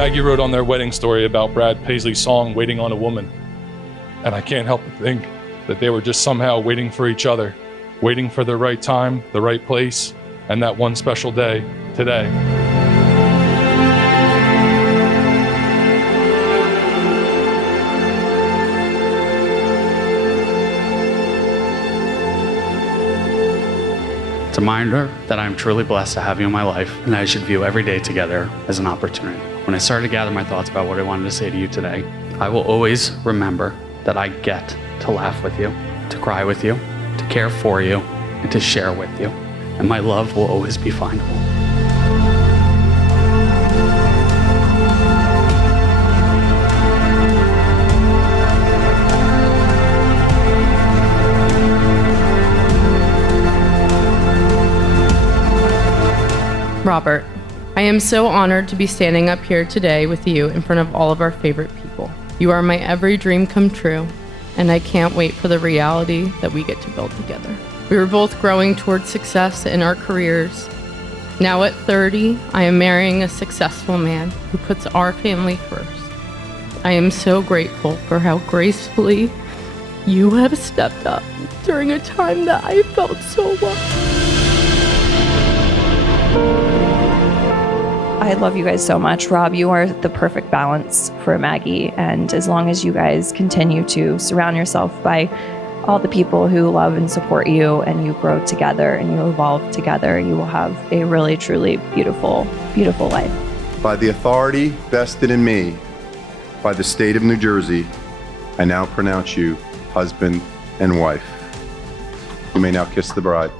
Maggie wrote on their wedding story about Brad Paisley's song, Waiting on a Woman. And I can't help but think that they were just somehow waiting for each other, waiting for the right time, the right place, and that one special day, today. It's a reminder that I'm truly blessed to have you in my life, and I should view every day together as an opportunity. When I started to gather my thoughts about what I wanted to say to you today, I will always remember that I get to laugh with you, to cry with you, to care for you, and to share with you. And my love will always be findable. Robert, I am so honored to be standing up here today with you in front of all of our favorite people. You are my every dream come true, and I can't wait for the reality that we get to build together. We were both growing towards success in our careers. Now at 30, I am marrying a successful man who puts our family first. I am so grateful for how gracefully you have stepped up during a time that I felt so lost. I love you guys so much. Rob, you are the perfect balance for Maggie. And as long as you guys continue to surround yourself by all the people who love and support you, and you grow together and you evolve together, you will have a really, truly beautiful, beautiful life. By the authority vested in me by the state of New Jersey, I now pronounce you husband and wife. You may now kiss the bride.